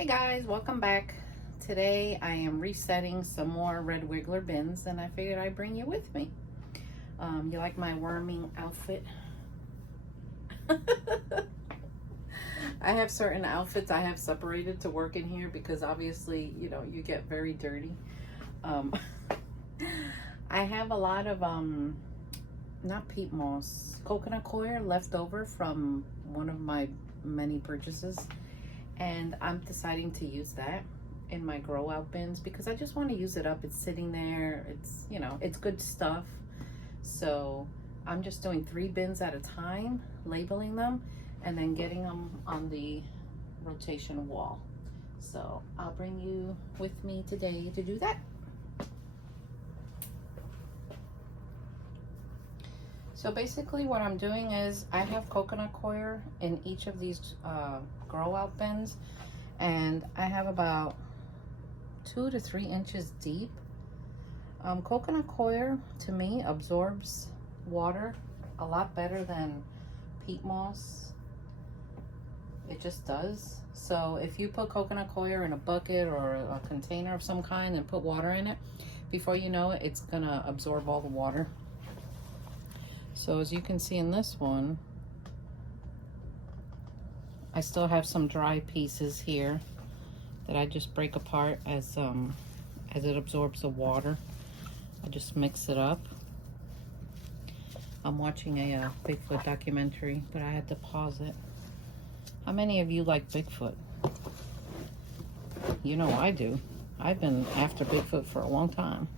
Hey guys, welcome back. Today I am resetting some more red wiggler bins and I figured I'd bring you with me. You like my worming outfit? I have certain outfits I have separated to work in here because obviously, you know, you get very dirty. I have a lot of, not peat moss, coconut coir left over from one of my many purchases. And I'm deciding to use that in my grow out bins because I just want to use it up. It's sitting there. It's, you know, it's good stuff. So I'm just doing 3 bins at a time, labeling them, and then getting them on the rotation wall. So I'll bring you with me today to do that. So basically what I'm doing is I have coconut coir in each of these grow out bins, and I have about 2 to 3 inches deep. Coconut coir to me absorbs water a lot better than peat moss. It just does. So if you put coconut coir in a bucket or a container of some kind and put water in it, before you know it, it's gonna absorb all the water. So as you can see in this one, I still have some dry pieces here that I just break apart as it absorbs the water. I just mix it up. I'm watching a Bigfoot documentary, but I had to pause it. How many of you like Bigfoot? You know I do. I've been after Bigfoot for a long time.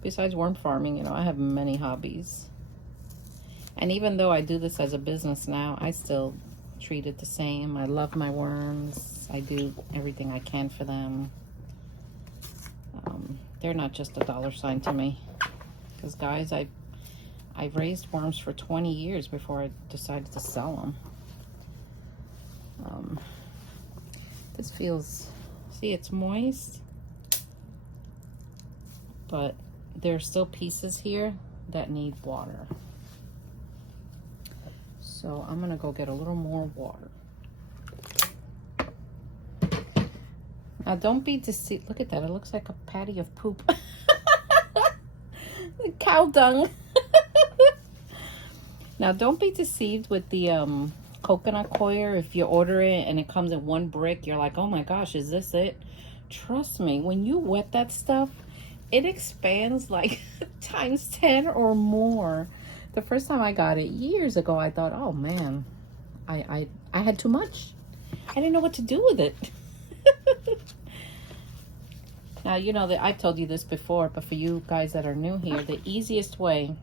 Besides worm farming, you know, I have many hobbies. And even though I do this as a business now, I still treat it the same. I love my worms. I do everything I can for them. They're not just a dollar sign to me. Because guys, I've raised worms for 20 years before I decided to sell them. This feels, see, it's moist, but there's still pieces here that need water. So I'm gonna go get a little more water. Now don't be deceived. Look at that, it looks like a patty of poop. Cow dung. Now don't be deceived with the coconut coir. If you order it and it comes in 1 brick, you're like, oh my gosh, is this it? Trust me, when you wet that stuff, it expands like times 10 or more. The first time I got it years ago, I thought, oh man, I had too much. I didn't know what to do with it. Now, you know that I've told you this before, but for you guys that are new here, the easiest way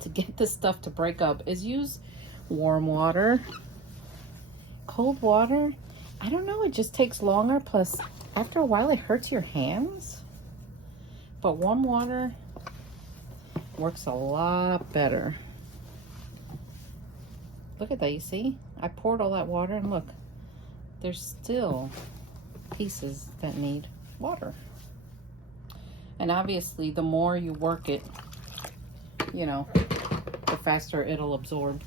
to get this stuff to break up is use warm water. Cold water, I don't know, it just takes longer. Plus, after a while, it hurts your hands. But warm water works a lot better. Look at that, you see? I poured all that water and look, there's still pieces that need water. And obviously, the more you work it, you know, the faster it'll absorb.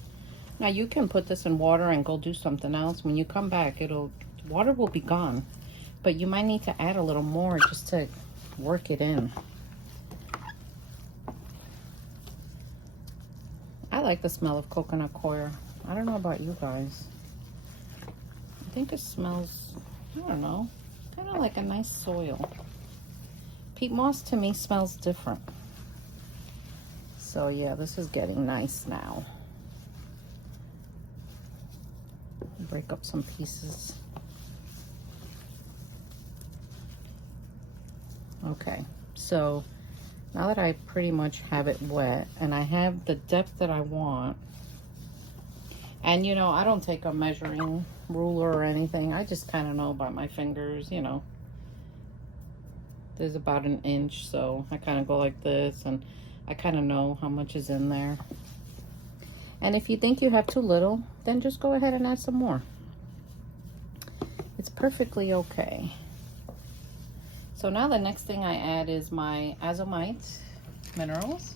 Now you can put this in water and go do something else. When you come back, water will be gone. But you might need to add a little more just to work it in. I like the smell of coconut coir. I don't know about you guys. I think it smells, I don't know, kind of like a nice soil. Peat moss to me smells different. So yeah, this is getting nice now. Break up some pieces. Okay, so now that I pretty much have it wet and I have the depth that I want, and you know, I don't take a measuring ruler or anything. I just kind of know by my fingers, you know. There's about 1 inch, so I kind of go like this and I kind of know how much is in there. And if you think you have too little, then just go ahead and add some more. It's perfectly okay. So now the next thing I add is my azomite minerals,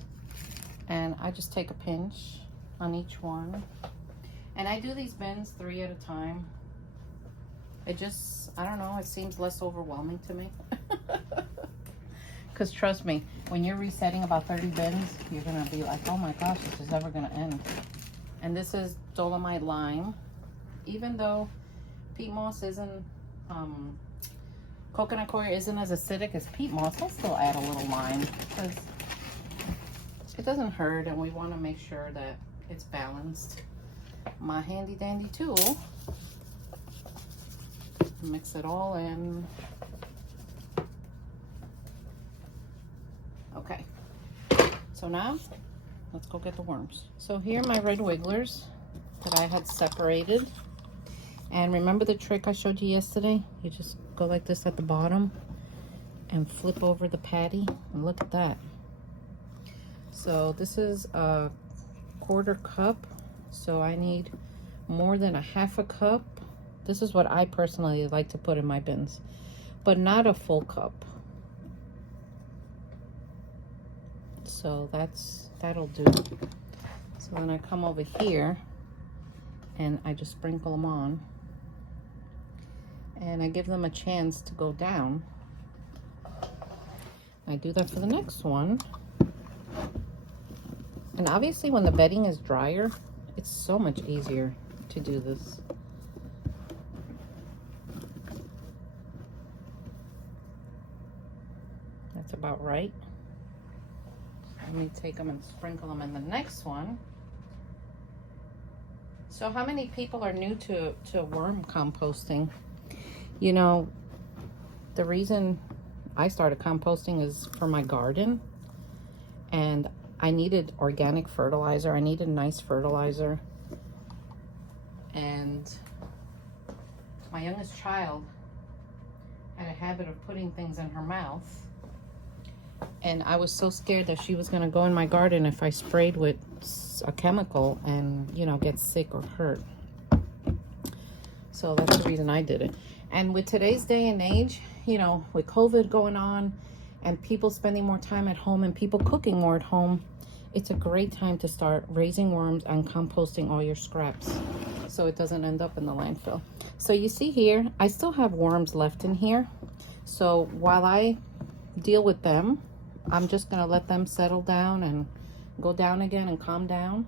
and I just take a pinch on each one. And I do these bins 3 at a time. It just, I don't know, it seems less overwhelming to me. Because trust me, when you're resetting about 30 bins, you're going to be like, oh my gosh, this is never going to end. And this is Dolomite Lime. Even though peat moss isn't, coconut coir isn't as acidic as peat moss, I'll still add a little lime because it doesn't hurt, and we want to make sure that it's balanced. My handy dandy tool, mix it all in. Okay, so now let's go get the worms. So here are my red wigglers that I had separated. And remember the trick I showed you yesterday? You just go like this at the bottom and flip over the patty, and look at that. So this is a 1/4 cup, so I need more than a 1/2 cup. This is what I personally like to put in my bins, but not a full cup. So that'll do. So then I come over here and I just sprinkle them on, and I give them a chance to go down. I do that for the next one. And obviously when the bedding is drier, it's so much easier to do this. That's about right. Let me take them and sprinkle them in the next one. So how many people are new to worm composting? You know, the reason I started composting is for my garden, and I needed organic fertilizer. I needed nice fertilizer. And my youngest child had a habit of putting things in her mouth. And I was so scared that she was gonna go in my garden if I sprayed with a chemical and, you know, get sick or hurt. So that's the reason I did it. And with today's day and age, you know, with COVID going on and people spending more time at home and people cooking more at home, it's a great time to start raising worms and composting all your scraps so it doesn't end up in the landfill. So you see here, I still have worms left in here. So while I deal with them, I'm just gonna let them settle down and go down again and calm down.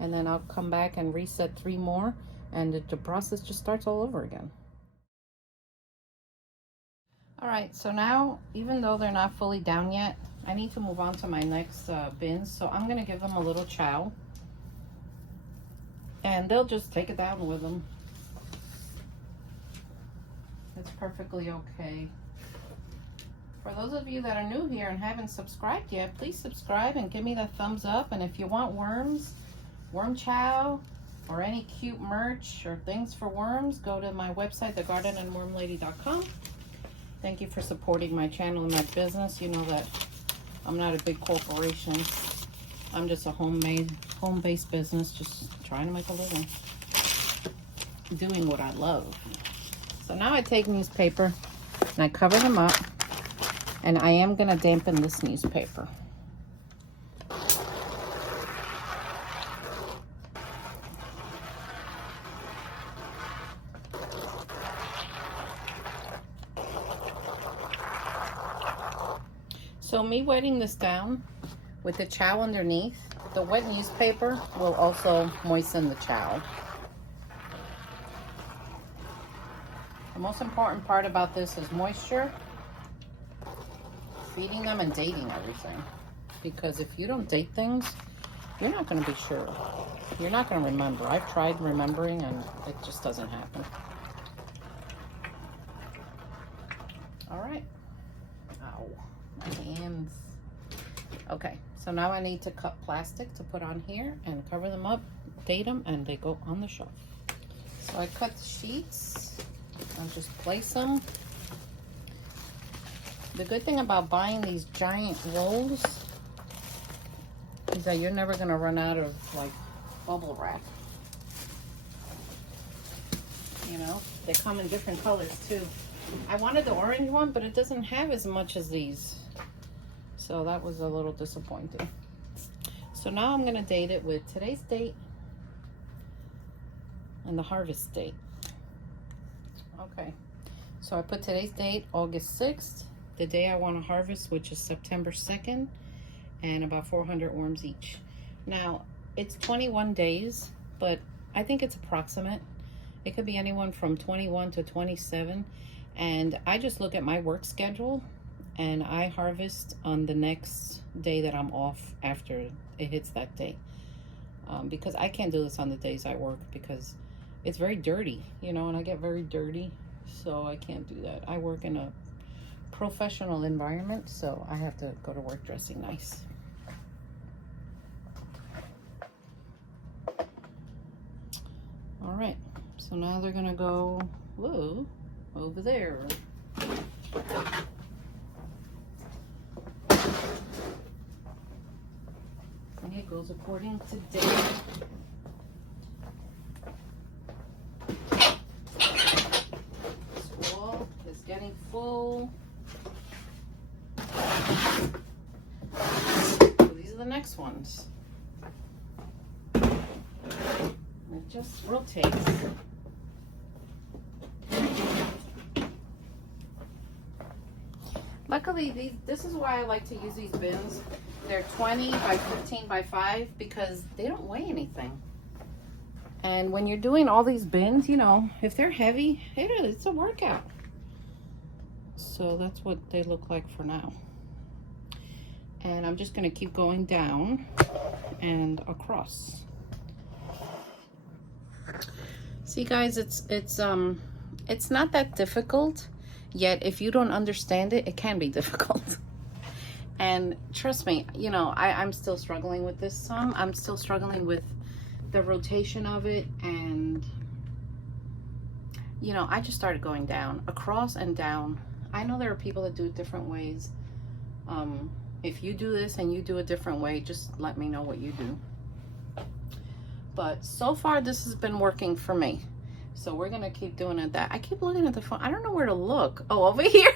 And then I'll come back and reset 3 more, and the process just starts all over again. All right, so now, even though they're not fully down yet, I need to move on to my next bins. So I'm gonna give them a little chow, and they'll just take it down with them. It's perfectly okay. For those of you that are new here and haven't subscribed yet, please subscribe and give me that thumbs up. And if you want worms, worm chow, or any cute merch or things for worms, go to my website, thegardenandwormlady.com. Thank you for supporting my channel and my business. You know that I'm not a big corporation. I'm just a home-based business, just trying to make a living, doing what I love. So now I take newspaper and I cover them up, and I am gonna dampen this newspaper. So me wetting this down with the chow underneath, the wet newspaper will also moisten the chow. The most important part about this is moisture, feeding them, and dating everything. Because if you don't date things, you're not going to be sure. You're not going to remember. I've tried remembering and it just doesn't happen. All right. Ow, my hands. Okay, so now I need to cut plastic to put on here and cover them up, date them, and they go on the shelf. So I cut the sheets. I'll just place them. The good thing about buying these giant rolls is that you're never going to run out of like bubble wrap. You know, they come in different colors too. I wanted the orange one, but it doesn't have as much as these. So that was a little disappointing. So now I'm going to date it with today's date and the harvest date. Okay, so I put today's date, August 6th, the day I want to harvest, which is September 2nd, and about 400 worms each. Now, it's 21 days, but I think it's approximate. It could be anyone from 21 to 27, and I just look at my work schedule, and I harvest on the next day that I'm off after it hits that day. Because I can't do this on the days I work because it's very dirty, you know, and I get very dirty, so I can't do that. I work in a professional environment, so I have to go to work dressing nice. All right, so now they're gonna go, whoa, over there. And it goes according to date. This wall is getting full. So these are the next ones. It just rotates. Luckily, this is why I like to use these bins. They're 20 by 15 by 5 because they don't weigh anything. And when you're doing all these bins, you know, if they're heavy, it's a workout. So that's what they look like for now. And I'm just gonna keep going down and across. See guys, it's not that difficult, yet if you don't understand it, it can be difficult. And trust me, you know, I'm still struggling with this some. I'm still struggling with the rotation of it, and you know, I just started going down, across and down. I know there are people that do it different ways. If you do this and you do a different way, just let me know what you do. But so far, this has been working for me. So we're gonna keep doing it. I keep looking at the phone. I don't know where to look. Oh, over here.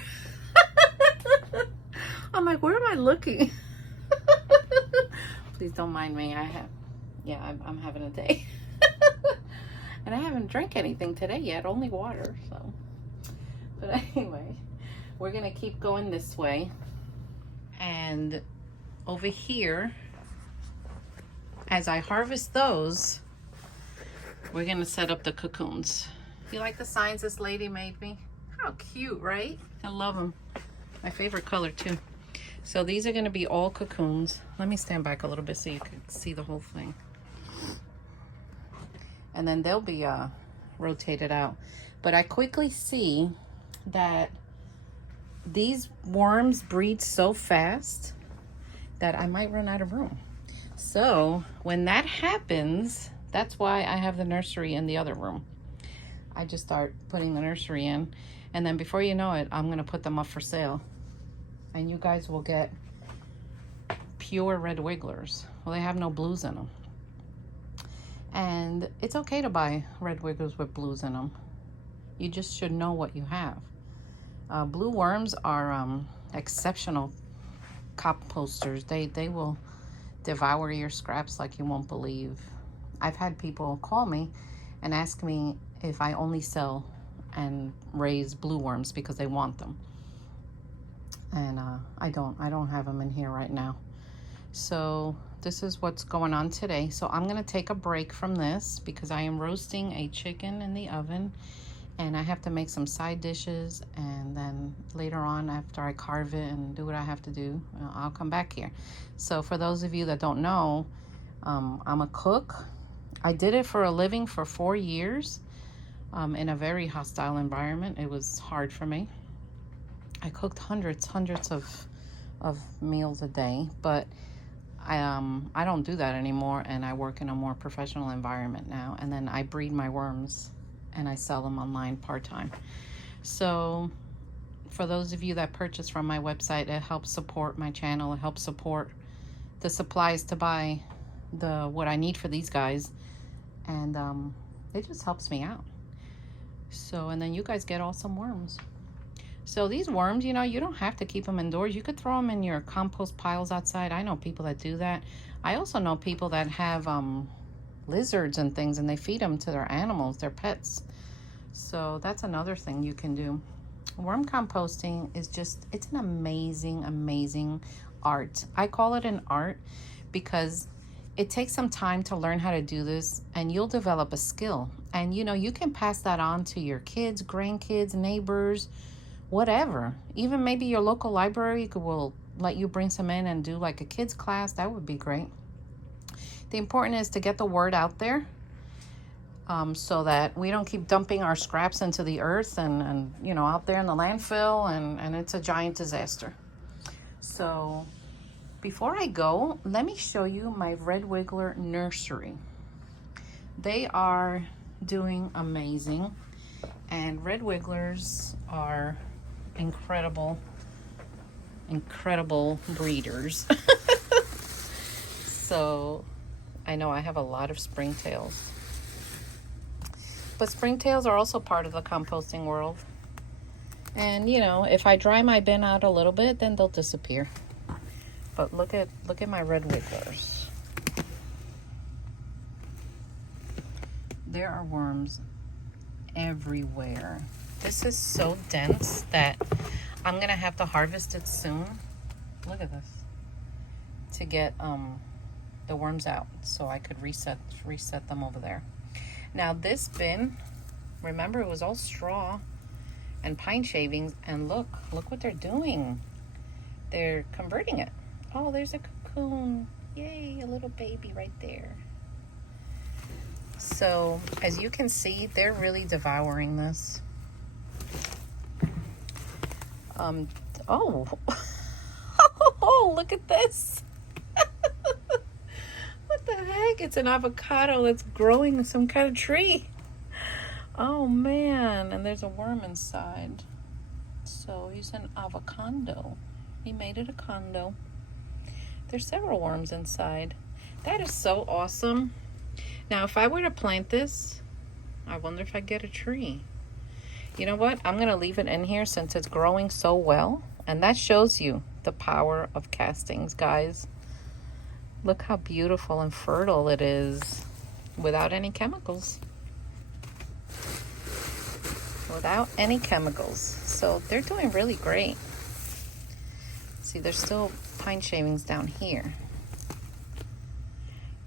I'm like, where am I looking? Please don't mind me. I'm having a day. And I haven't drank anything today yet, only water, so. But anyway, we're gonna keep going this way. And over here, as I harvest those, we're gonna set up the cocoons. You like the signs this lady made me? How cute, right? I love them. My favorite color too. So these are gonna be all cocoons. Let me stand back a little bit so you can see the whole thing. And then they'll be rotated out. But I quickly see that these worms breed so fast that I might run out of room. So when that happens, that's why I have the nursery in the other room. I just start putting the nursery in, and then before you know it, I'm gonna put them up for sale. And you guys will get pure red wigglers. Well, they have no blues in them. And it's okay to buy red wigglers with blues in them. You just should know what you have. Blue worms are exceptional composters. They will devour your scraps like you won't believe. I've had people call me and ask me if I only sell and raise blue worms because they want them. And I don't have them in here right now. So this is what's going on today. So I'm gonna take a break from this because I am roasting a chicken in the oven, and I have to make some side dishes, and then later on after I carve it and do what I have to do, I'll come back here. So for those of you that don't know, I'm a cook. I did it for a living for 4 years in a very hostile environment. It was hard for me. I cooked hundreds of meals a day, but I don't do that anymore, and I work in a more professional environment now. And then I breed my worms and I sell them online part-time. So for those of you that purchase from my website, it helps support my channel. It helps support the supplies to buy what I need for these guys, and it just helps me out. So, and then you guys get awesome worms. So these worms, you know, you don't have to keep them indoors. You could throw them in your compost piles outside. I know people that do that. I also know people that have lizards and things, and they feed them to their animals, their pets. So that's another thing you can do. Worm composting is just, it's an amazing, amazing art. I call it an art because it takes some time to learn how to do this, and you'll develop a skill. And you know, you can pass that on to your kids, grandkids, neighbors, whatever. Even maybe your local library will let you bring some in and do like a kids class. That would be great. The important is to get the word out there, so that we don't keep dumping our scraps into the earth and you know, out there in the landfill, and it's a giant disaster. So before I go, let me show you my Red Wiggler nursery. They are doing amazing, and Red Wigglers are incredible breeders. So I know I have a lot of springtails, but springtails are also part of the composting world. And you know, if I dry my bin out a little bit, then they'll disappear. But look at my Red Wigglers. There are worms everywhere. This is so dense that I'm gonna have to harvest it soon. Look at this, to get the worms out, so I could reset them over there. Now this bin, remember, it was all straw and pine shavings, and look what they're doing. They're converting it. Oh, there's a cocoon. Yay, a little baby right there. So as you can see, they're really devouring this. Oh, oh, look at this. What the heck? It's an avocado that's growing in some kind of tree. Oh man, and there's a worm inside. So he's an avocado. He made it a condo. There's several worms inside. That is so awesome. Now, if I were to plant this, I wonder if I'd get a tree. You know what? I'm going to leave it in here since it's growing so well. And that shows you the power of castings, guys. Look how beautiful and fertile it is without any chemicals. Without any chemicals. So they're doing really great. See, there's still pine shavings down here.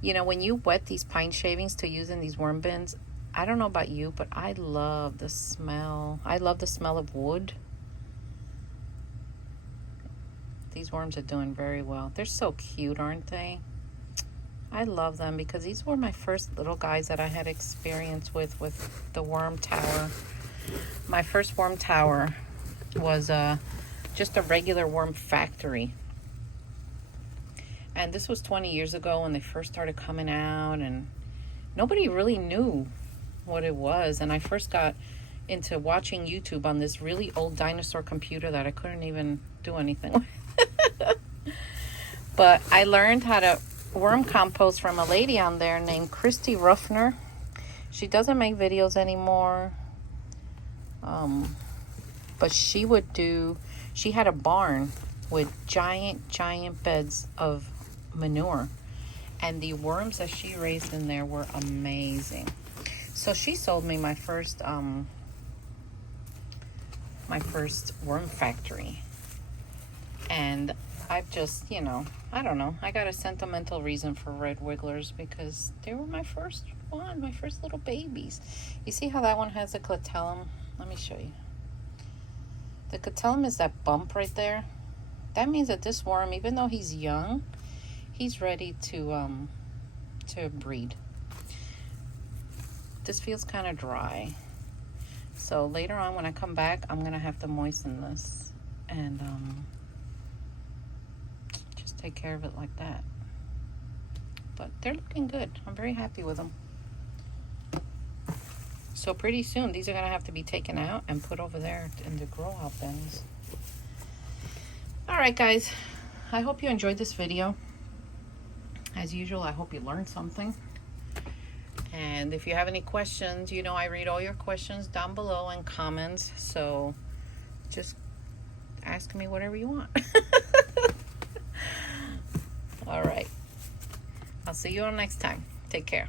You know, when you wet these pine shavings to use in these worm bins, I don't know about you, but I love the smell. I love the smell of wood. These worms are doing very well. They're so cute, aren't they? I love them because these were my first little guys that I had experience with the worm tower. My first worm tower was just a regular worm factory. And this was 20 years ago when they first started coming out, and nobody really knew what it was. And I first got into watching YouTube on this really old dinosaur computer that I couldn't even do anything with. But I learned how to worm compost from a lady on there named Christy Ruffner. She doesn't make videos anymore. But she had a barn with giant beds of manure, and the worms that she raised in there were amazing. So she sold me my first worm factory, and I've just, you know, I don't know, I got a sentimental reason for Red Wigglers because they were my first little babies. You see how that one has a clitellum? Let me show you. The clitellum is that bump right there. That means that this worm, even though he's young, he's ready to breed. This feels kind of dry. So later on when I come back, I'm going to have to moisten this and just take care of it like that. But they're looking good. I'm very happy with them. So pretty soon, these are going to have to be taken out and put over there in the grow out bins. All right, guys, I hope you enjoyed this video. As usual, I hope you learned something. And if you have any questions, you know I read all your questions down below in comments. So just ask me whatever you want. All right. I'll see you all next time. Take care.